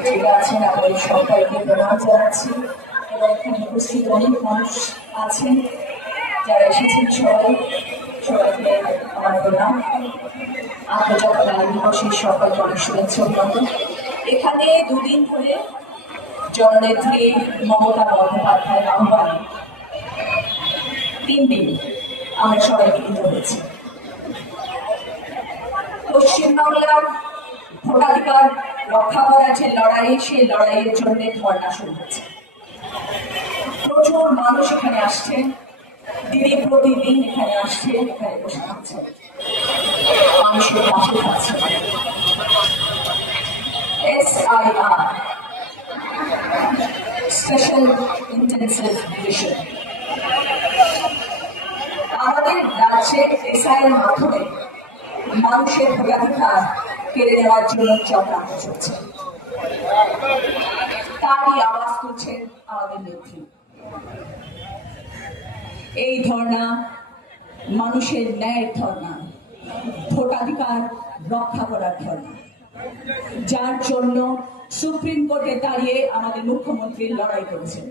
নেত্রীরা আছেন, আপনাদের সবাইকে প্রণাম জানাচ্ছি এবং এখানে উপস্থিত অনেক মানুষ আছেন যারা এসেছেন, সবাইকে আমার প্রণাম। আন্তর্জাতিক নারী দিবসের সকলকে অনেক শুভেচ্ছা অভিনন্দন। এখানে দুদিন ধরে জননেত্রী মমতা বন্দ্যোপাধ্যায়ের আহ্বানে 3 দিন আমরা সবাই মিলিত হয়েছি। পশ্চিমবাংলার ভোটাধিকার রক্ষা করার যে লড়াই, সেই লড়াইয়ের জন্য ধর্ণা শুরু হয়েছে। প্রচুর মানুষ এখানে আসছে, দিদি প্রতিদিন এখানে আসছে, এখানে বসে থাকছে, মানুষের পাশে থাকছে। SIR স্পেশাল ইন্টেন্সিভ ডিভিশন আমাদের রাজ্যে SIR মাধ্যমে মানুষের ভোটাধিকার কেড়ে নেওয়ার জন্য চক্রান্ত চলছে। তারই আওয়াজ তুলছেন আমাদের নেত্রী। এই ধর্ণা মানুষের ন্যায়ের ধর্ণা, ভোটাধিকার রক্ষা করার ধর্ণা, যার জন্য সুপ্রিম কোর্টে দাঁড়িয়ে আমাদের মুখ্যমন্ত্রী লড়াই করেছেন।